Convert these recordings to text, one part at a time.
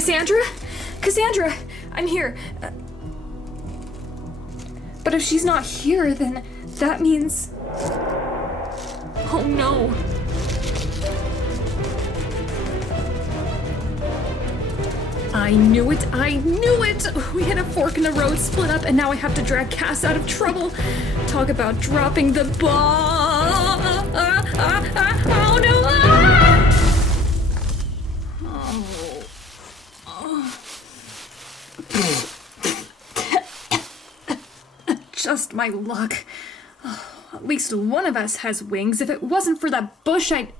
Cassandra? Cassandra! I'm here. But if she's not here, then that means... Oh no. I knew it! I knew it! We hit a fork in the road, split up, and now I have to drag Cass out of trouble. Talk about dropping the ball! Oh no! Just my luck. At least one of us has wings. If it wasn't for that bush, I'd...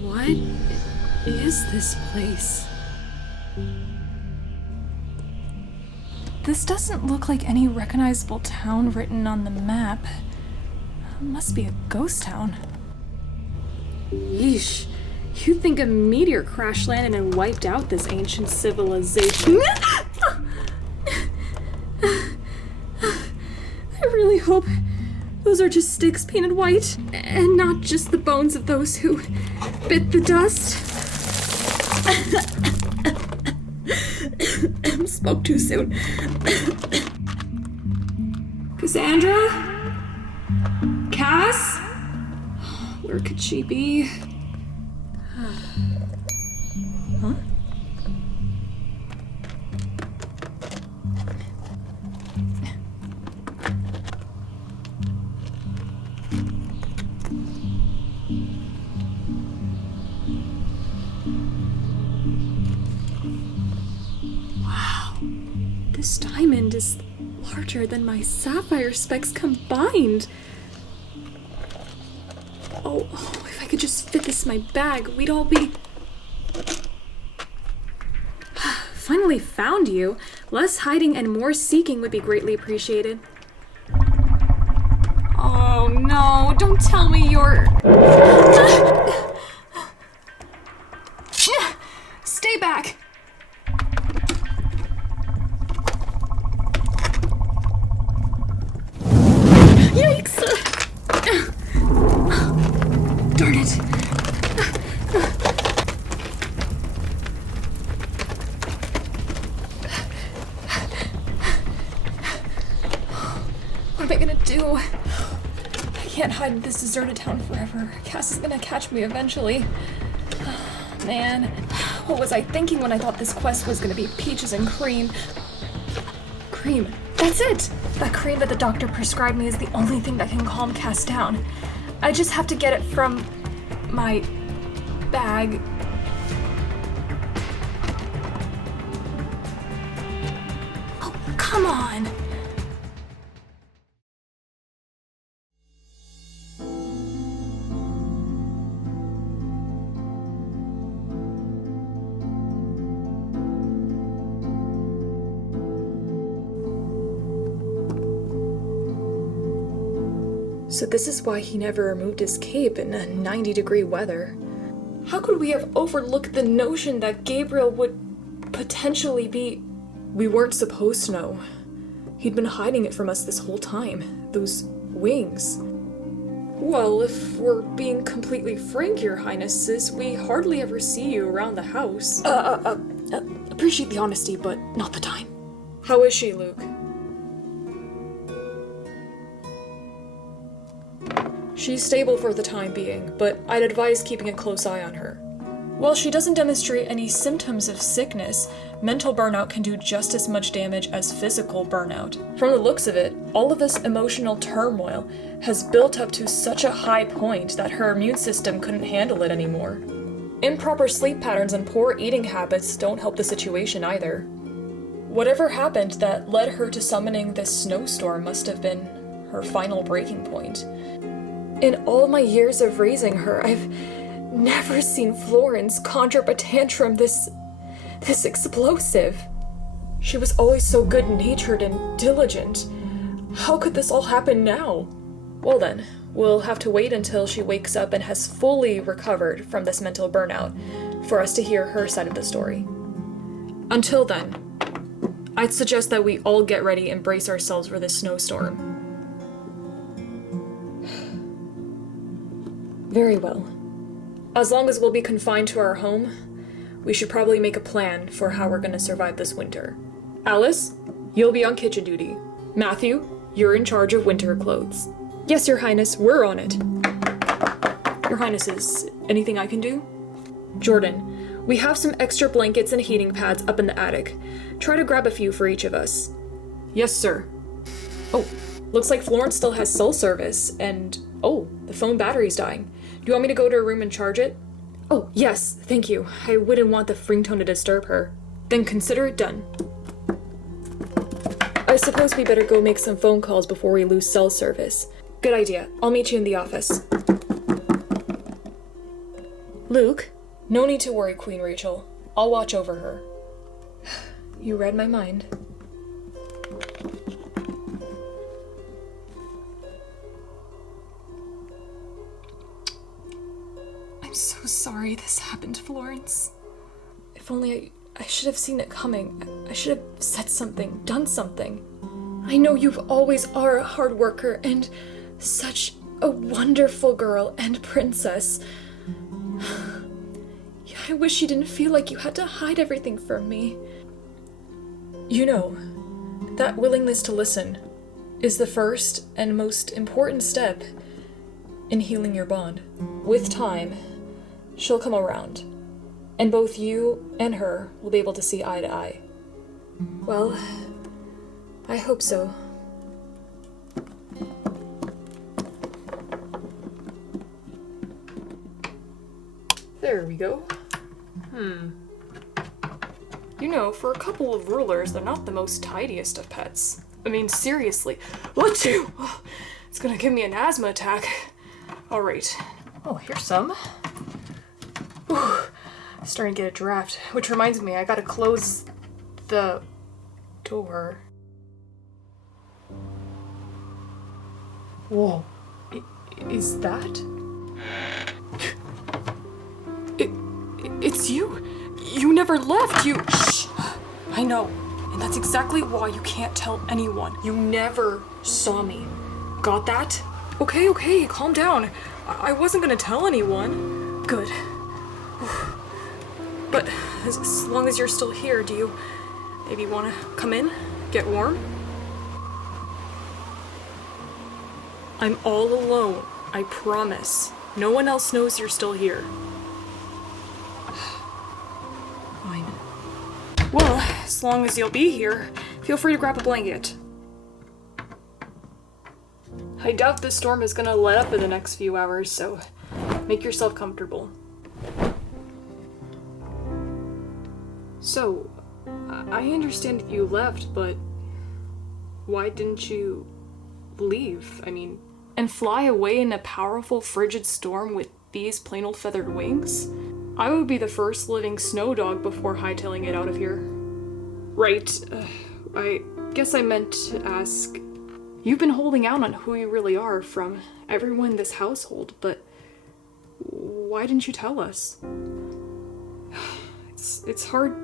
What is this place? This doesn't look like any recognizable town written on the map. It must be a ghost town. Yeesh. You'd think a meteor crash landed and wiped out this ancient civilization. I really hope those are just sticks painted white, and not just the bones of those who bit the dust. Spoke too soon. Cassandra? Cass? Where could she be? Huh? This diamond is larger than my sapphire specks combined. Oh, if I could just fit this in my bag, we'd all be... Finally found you. Less hiding and more seeking would be greatly appreciated. Oh no, don't tell me you're... Stay back! Yikes! Darn it. What am I gonna do? I can't hide in this deserted town forever. Cass is gonna catch me eventually. Man, what was I thinking when I thought this quest was gonna be peaches and cream? Cream. That's it! That cream that the doctor prescribed me is the only thing that can calm Cass down. I just have to get it from my bag. Oh, come on! So this is why he never removed his cape in 90-degree weather. How could we have overlooked the notion that Gabriel would potentially be... We weren't supposed to know. He'd been hiding it from us this whole time. Those wings. Well, if we're being completely frank, Your Highnesses, we hardly ever see you around the house. Appreciate the honesty, but not the time. How is she, Luke? She's stable for the time being, but I'd advise keeping a close eye on her. While she doesn't demonstrate any symptoms of sickness, mental burnout can do just as much damage as physical burnout. From the looks of it, all of this emotional turmoil has built up to such a high point that her immune system couldn't handle it anymore. Improper sleep patterns and poor eating habits don't help the situation either. Whatever happened that led her to summoning this snowstorm must have been her final breaking point. In all my years of raising her, I've never seen Florence conjure up a tantrum this explosive. She was always so good-natured and diligent. How could this all happen now? Well then, we'll have to wait until she wakes up and has fully recovered from this mental burnout for us to hear her side of the story. Until then, I'd suggest that we all get ready and brace ourselves for this snowstorm. Very well. As long as we'll be confined to our home, we should probably make a plan for how we're gonna survive this winter. Alice, you'll be on kitchen duty. Matthew, you're in charge of winter clothes. Yes, Your Highness, we're on it. Your Highness, is anything I can do? Jordan, we have some extra blankets and heating pads up in the attic. Try to grab a few for each of us. Yes, sir. Oh, looks like Florence still has cell service, and oh, the phone battery's dying. Do you want me to go to her room and charge it? Oh, yes, thank you. I wouldn't want the ringtone to disturb her. Then consider it done. I suppose we better go make some phone calls before we lose cell service. Good idea. I'll meet you in the office. Luke? No need to worry, Queen Rachel. I'll watch over her. You read my mind. I'm so sorry this happened, Florence. If only I should have seen it coming. I should have said something, done something. I know you always are a hard worker and such a wonderful girl and princess. I wish you didn't feel like you had to hide everything from me. You know, that willingness to listen is the first and most important step in healing your bond. With time, she'll come around, and both you and her will be able to see eye to eye. Well, I hope so. There we go. You know, for a couple of rulers, they're not the most tidiest of pets. I mean, seriously. Achoo! It's gonna give me an asthma attack. Alright. Oh, here's some. Whew. Starting to get a draft. Which reminds me, I gotta close the door. Whoa. Is that? It's you. You never left. You. Shh. I know. And that's exactly why you can't tell anyone. You never saw me. Got that? Okay, calm down. I wasn't gonna tell anyone. Good. But as long as you're still here, do you maybe want to come in? Get warm? I'm all alone. I promise. No one else knows you're still here. Fine. Well, as long as you'll be here, feel free to grab a blanket. I doubt this storm is gonna let up in the next few hours, so make yourself comfortable. So, I understand that you left, but why didn't you leave? I mean, and fly away in a powerful, frigid storm with these plain old feathered wings? I would be the first living snow dog before hightailing it out of here. Right, I guess I meant to ask, you've been holding out on who you really are from everyone in this household, but why didn't you tell us? It's hard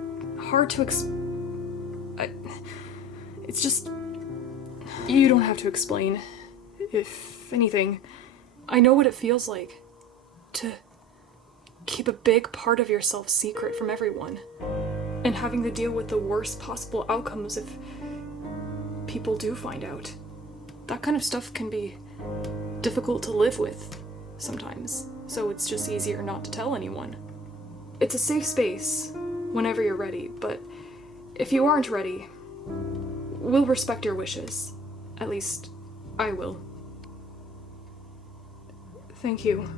to it's just, you don't have to explain. If anything, I know what it feels like to keep a big part of yourself secret from everyone, and having to deal with the worst possible outcomes if people do find out. That kind of stuff can be difficult to live with sometimes, so it's just easier not to tell anyone. It's a safe space whenever you're ready, but if you aren't ready, we'll respect your wishes. At least, I will. Thank you.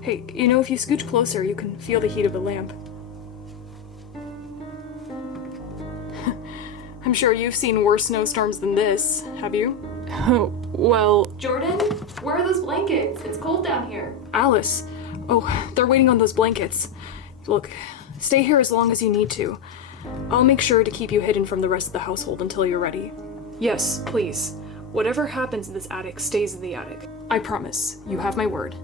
Hey, you know, if you scooch closer, you can feel the heat of the lamp. I'm sure you've seen worse snowstorms than this, have you? Oh, well... Jordan, where are those blankets? It's cold down here. Alice. Oh, they're waiting on those blankets. Look, stay here as long as you need to. I'll make sure to keep you hidden from the rest of the household until you're ready. Yes, please. Whatever happens in this attic stays in the attic. I promise. You have my word.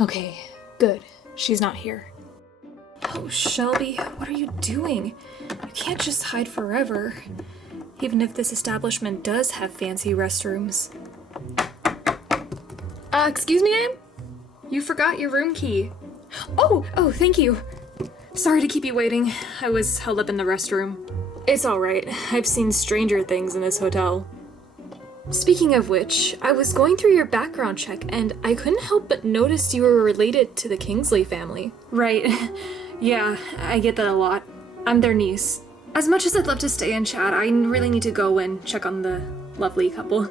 Okay, good. She's not here. Oh, Shelby, what are you doing? You can't just hide forever. Even if this establishment does have fancy restrooms. Excuse me, Gabe? You forgot your room key. Oh, thank you. Sorry to keep you waiting. I was held up in the restroom. It's alright. I've seen stranger things in this hotel. Speaking of which, I was going through your background check and I couldn't help but notice you were related to the Kingsley family. Right. Yeah, I get that a lot. I'm their niece. As much as I'd love to stay and chat, I really need to go and check on the lovely couple.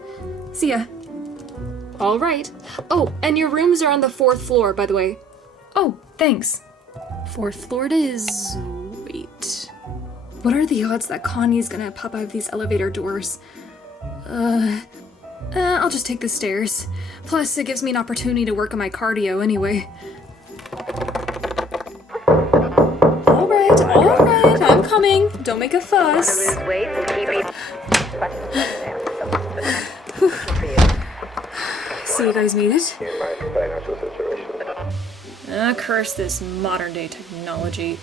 See ya. All right. Oh, and your rooms are on the 4th floor, by the way. Oh, thanks. 4th floor it is. Wait. What are the odds that Connie's gonna pop out of these elevator doors? I'll just take the stairs. Plus, it gives me an opportunity to work on my cardio anyway. Alright, I'm coming. Don't make a fuss. So you guys made it? Curse this modern-day technology.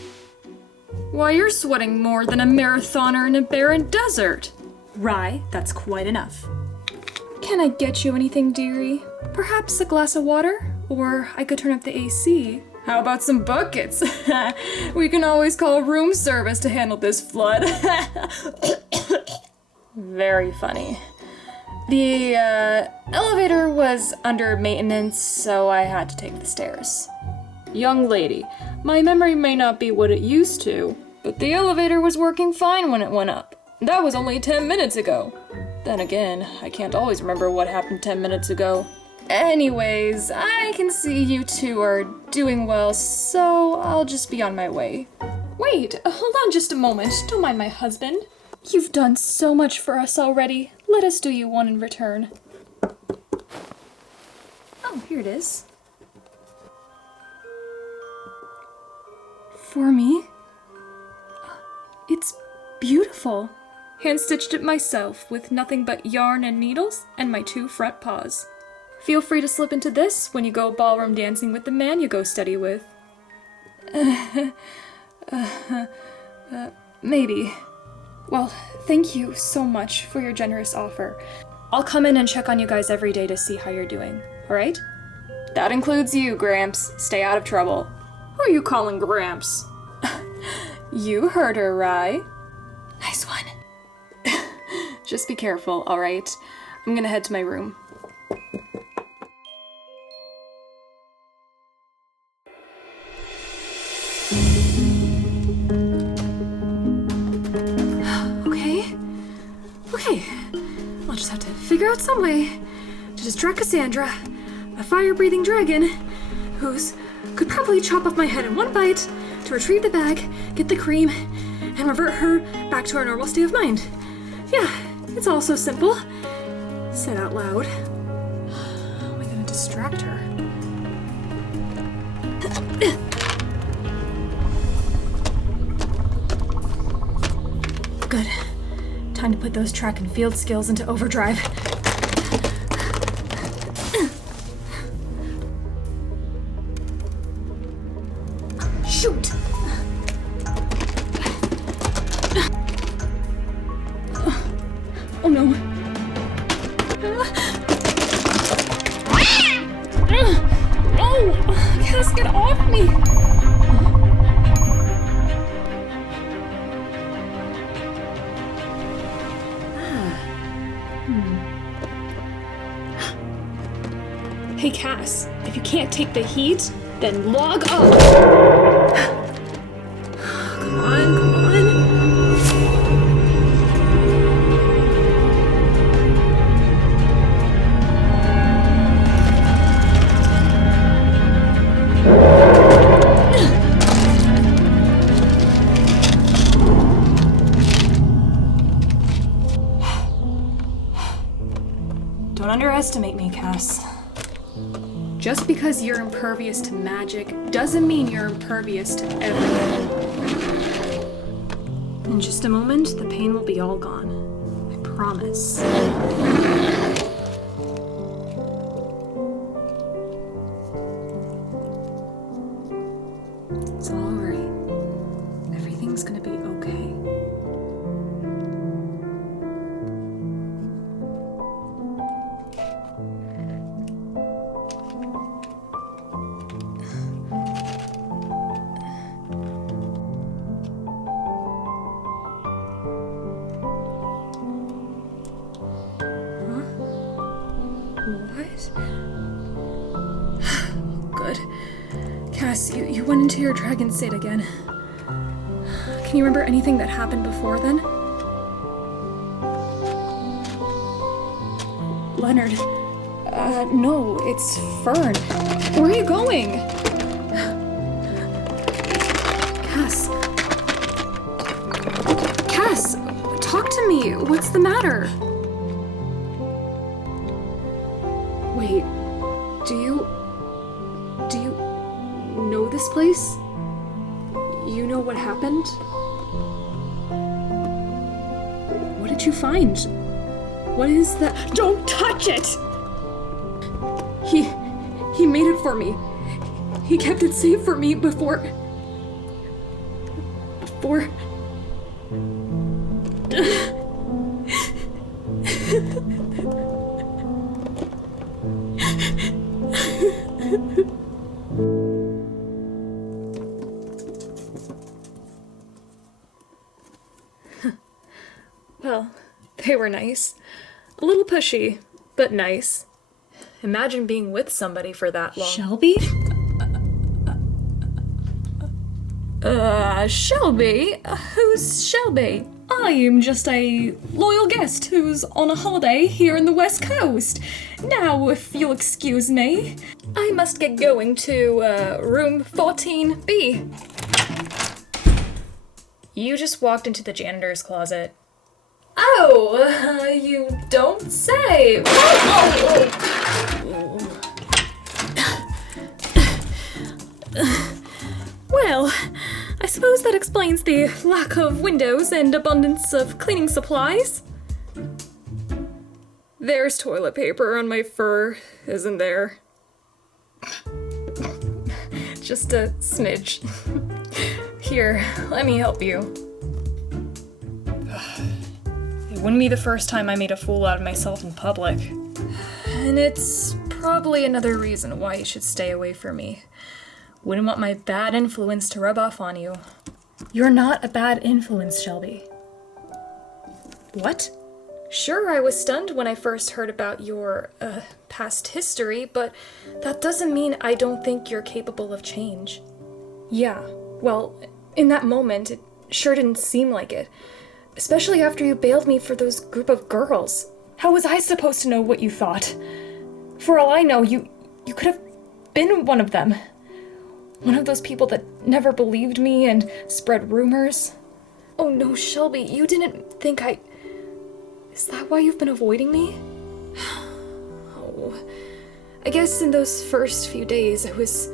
Why, you're sweating more than a marathoner in a barren desert. Rye, that's quite enough. Can I get you anything, dearie? Perhaps a glass of water? Or I could turn up the AC. How about some buckets? We can always call room service to handle this flood. Very funny. The elevator was under maintenance, so I had to take the stairs. Young lady, my memory may not be what it used to, but the elevator was working fine when it went up. That was only 10 minutes ago. Then again, I can't always remember what happened 10 minutes ago. Anyways, I can see you two are doing well, so I'll just be on my way. Wait, hold on just a moment. Don't mind my husband. You've done so much for us already. Let us do you one in return. Oh, here it is. For me? It's beautiful. Hand-stitched it myself with nothing but yarn and needles and my 2 front paws. Feel free to slip into this when you go ballroom dancing with the man you go steady with. Maybe. Well, thank you so much for your generous offer. I'll come in and check on you guys every day to see how you're doing, alright? That includes you, Gramps. Stay out of trouble. Who are you calling Gramps? You heard her, Rye. Nice one. Just be careful, alright? I'm gonna head to my room. Okay. I'll just have to figure out some way to distract Cassandra, a fire-breathing dragon, who's could probably chop off my head in one bite to retrieve the bag, get the cream, and revert her back to her normal state of mind. Yeah, it's all so simple. Said out loud. How am I gonna distract her? Good. Time to put those track and field skills into overdrive. Shoot! Oh no. Oh! Cass, get off me! Hey Cass, if you can't take the heat, then log off! Come on, come on. Don't underestimate me, Cass. Just because you're impervious to magic doesn't mean you're impervious to everything. In just a moment, the pain will be all gone. I promise. It's all right. Everything's gonna be okay. What? Good. Cass, you went into your dragon state again. Can you remember anything that happened before then? Leonard. No, it's Fern. Where are you going? Cass. Cass, talk to me. What's the matter? Wait, do you know this place? You know what happened? What did you find? What is that? Don't touch it! He made it for me. He kept it safe for me before... Well, they were nice. A little pushy, but nice. Imagine being with somebody for that long. Shelby? Shelby? Who's Shelby? I'm just a loyal guest who's on a holiday here in the West Coast. Now, if you'll excuse me. I must get going to, room 14B. You just walked into the janitor's closet. Oh, you don't say. Well, I suppose that explains the lack of windows and abundance of cleaning supplies. There's toilet paper on my fur, isn't there? Just a smidge. Here, let me help you. It wouldn't be the first time I made a fool out of myself in public. And it's probably another reason why you should stay away from me. Wouldn't want my bad influence to rub off on you. You're not a bad influence, Shelby. What? Sure, I was stunned when I first heard about your, past history, but that doesn't mean I don't think you're capable of change. Yeah, well, in that moment, it sure didn't seem like it. Especially after you bailed me for those group of girls. How was I supposed to know what you thought? For all I know, you could have been one of them. One of those people that never believed me and spread rumors. Oh no, Shelby, you didn't think I... Is that why you've been avoiding me? Oh, I guess in those first few days I was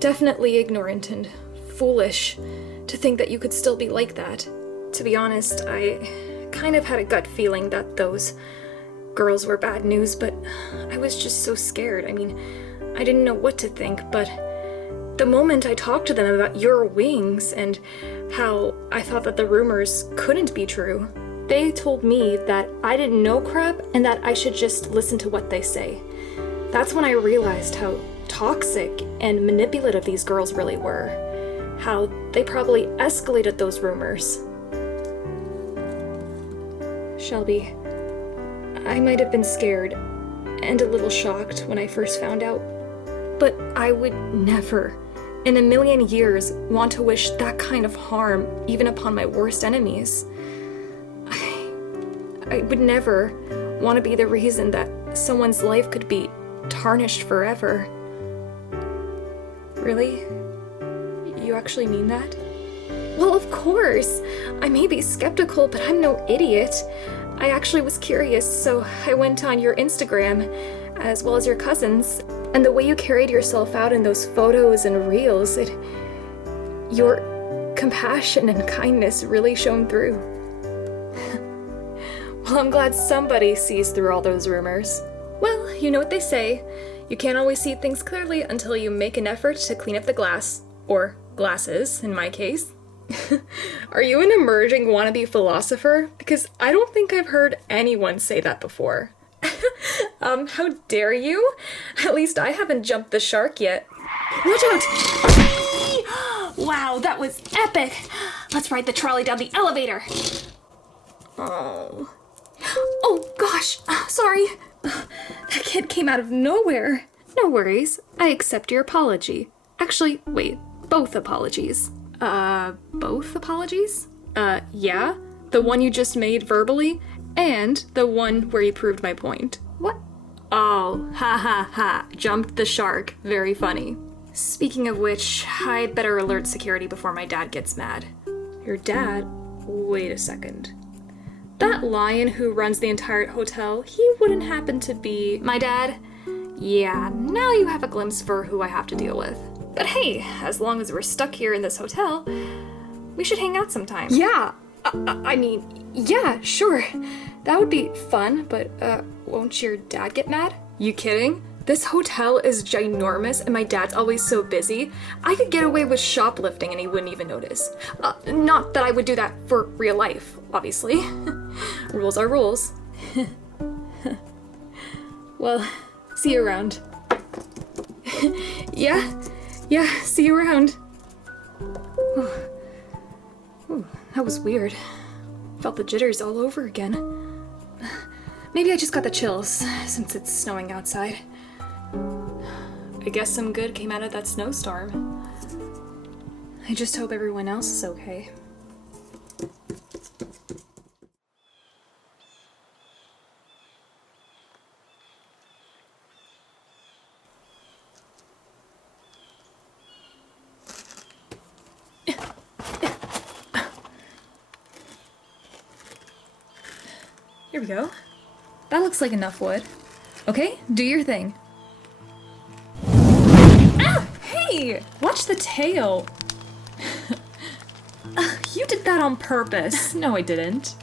definitely ignorant and foolish to think that you could still be like that. To be honest, I kind of had a gut feeling that those girls were bad news, but I was just so scared. I mean, I didn't know what to think, but the moment I talked to them about your wings and how I thought that the rumors couldn't be true, they told me that I didn't know crap and that I should just listen to what they say. That's when I realized how toxic and manipulative these girls really were. How they probably escalated those rumors. Shelby, I might have been scared and a little shocked when I first found out, but I would never, in a million years, want to wish that kind of harm even upon my worst enemies. I would never want to be the reason that someone's life could be tarnished forever. Really? You actually mean that? Well, of course. I may be skeptical, but I'm no idiot. I actually was curious, so I went on your Instagram, as well as your cousin's, and the way you carried yourself out in those photos and reels, your compassion and kindness really shone through. Well, I'm glad somebody sees through all those rumors. Well, you know what they say. You can't always see things clearly until you make an effort to clean up the glass. Or glasses, in my case. Are you an emerging wannabe philosopher? Because I don't think I've heard anyone say that before. How dare you? At least I haven't jumped the shark yet. Watch out! Wow, that was epic! Let's ride the trolley down the elevator! Oh gosh, sorry. That kid came out of nowhere. No worries, I accept your apology. Actually, wait, both apologies. Both apologies? Yeah? The one you just made verbally, and the one where you proved my point. What? Oh, ha ha ha, jumped the shark. Very funny. Speaking of which, I'd better alert security before my dad gets mad. Your dad? Wait a second. That lion who runs the entire hotel, he wouldn't happen to be my dad? Yeah, now you have a glimpse for who I have to deal with. But hey, as long as we're stuck here in this hotel, we should hang out sometime. Yeah, I mean, yeah, sure. That would be fun, but won't your dad get mad? You kidding? This hotel is ginormous and my dad's always so busy. I could get away with shoplifting and he wouldn't even notice. Not that I would do that for real life, obviously. Rules are rules. Well, see you around. Yeah, see you around. Ooh, that was weird. Felt the jitters all over again. Maybe I just got the chills, since it's snowing outside. I guess some good came out of that snowstorm. I just hope everyone else is okay. Here we go. That looks like enough wood. Okay, do your thing. Ah! Hey! Watch the tail! You did that on purpose. No, I didn't.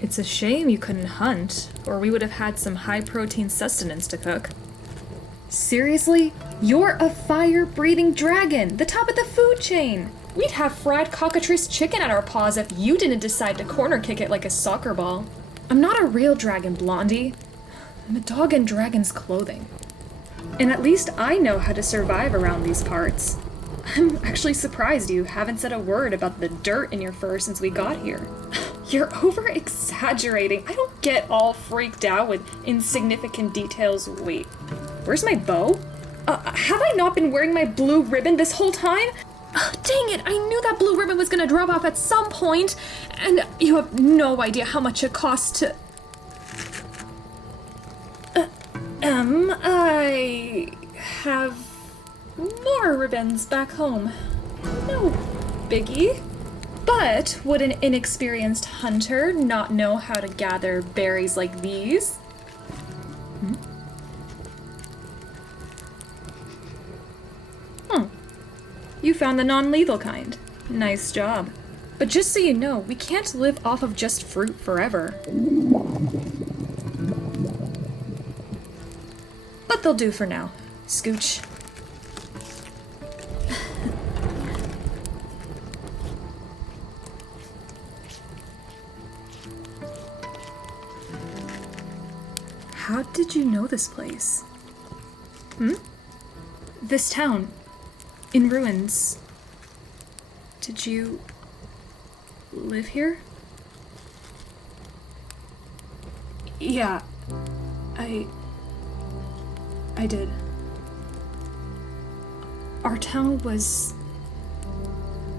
It's a shame you couldn't hunt, or we would have had some high-protein sustenance to cook. Seriously? You're a fire-breathing dragon, the top of the food chain! We'd have fried cockatrice chicken at our paws if you didn't decide to corner kick it like a soccer ball. I'm not a real dragon, Blondie. I'm a dog in dragon's clothing. And at least I know how to survive around these parts. I'm actually surprised you haven't said a word about the dirt in your fur since we got here. You're over-exaggerating. I don't get all freaked out with insignificant details. Wait, where's my bow? Have I not been wearing my blue ribbon this whole time? Dang it, I knew that blue ribbon was gonna drop off at some point, and you have no idea how much it costs to... I have more ribbons back home. No biggie. But would an inexperienced hunter not know how to gather berries like these? You found the non-lethal kind. Nice job. But just so you know, we can't live off of just fruit forever. But they'll do for now. Scooch. How did you know this place? This town. In ruins. Did you live here? Yeah, I did. Our town was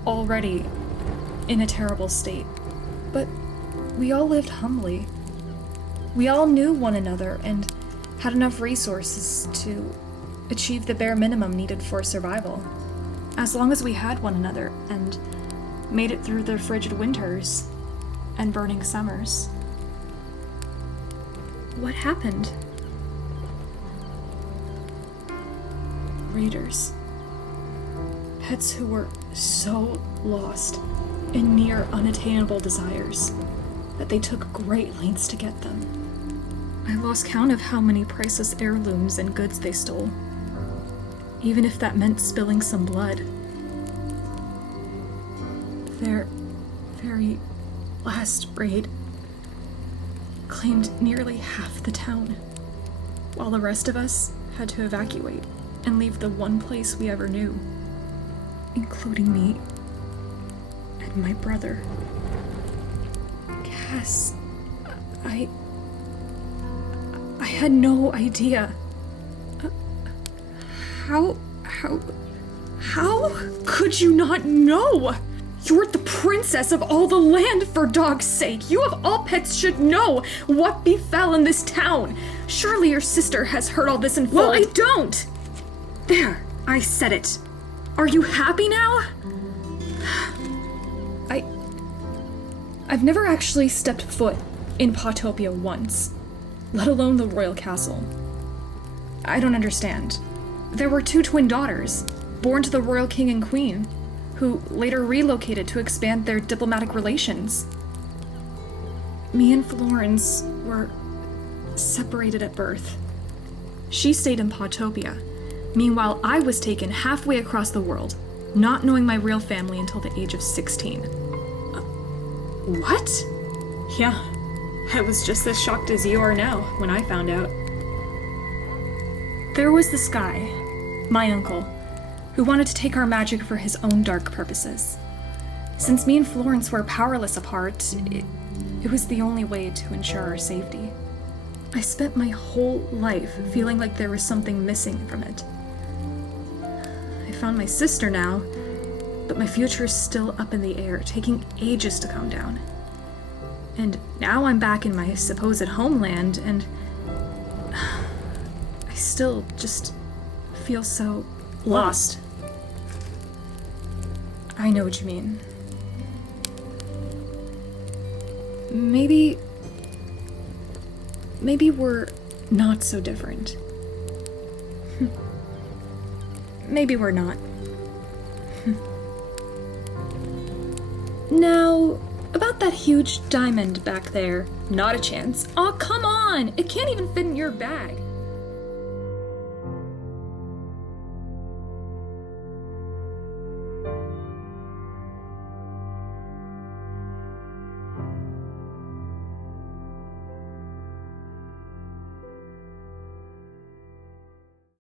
already in a terrible state, but we all lived humbly. We all knew one another and had enough resources to achieve the bare minimum needed for survival. As long as we had one another and made it through the frigid winters and burning summers. What happened? Raiders. Pets who were so lost in near unattainable desires that they took great lengths to get them. I lost count of how many priceless heirlooms and goods they stole, even if that meant spilling some blood. Their very last raid claimed nearly half the town, while the rest of us had to evacuate and leave the one place we ever knew, including me and my brother. Cass, I had no idea. How could you not know? You're the princess of all the land, for dog's sake. You of all pets should know what befell in this town. Surely your sister has heard all this in full. Well, I don't. There, I said it. Are you happy now? I've never actually stepped foot in Pautopia once, let alone the royal castle. I don't understand. There were 2 twin daughters, born to the royal king and queen, who later relocated to expand their diplomatic relations. Me and Florence were separated at birth. She stayed in Pautopia. Meanwhile, I was taken halfway across the world, not knowing my real family until the age of 16. What? Yeah, I was just as shocked as you are now when I found out. There was this guy, my uncle, who wanted to take our magic for his own dark purposes. Since me and Florence were powerless apart, it was the only way to ensure our safety. I spent my whole life feeling like there was something missing from it. I found my sister now, but my future is still up in the air, taking ages to come down. And now I'm back in my supposed homeland, and I still just feel so lost. I know what you mean. Maybe we're not so different. Maybe we're not. Now, about that huge diamond back there, not a chance. Aw, come on! It can't even fit in your bag.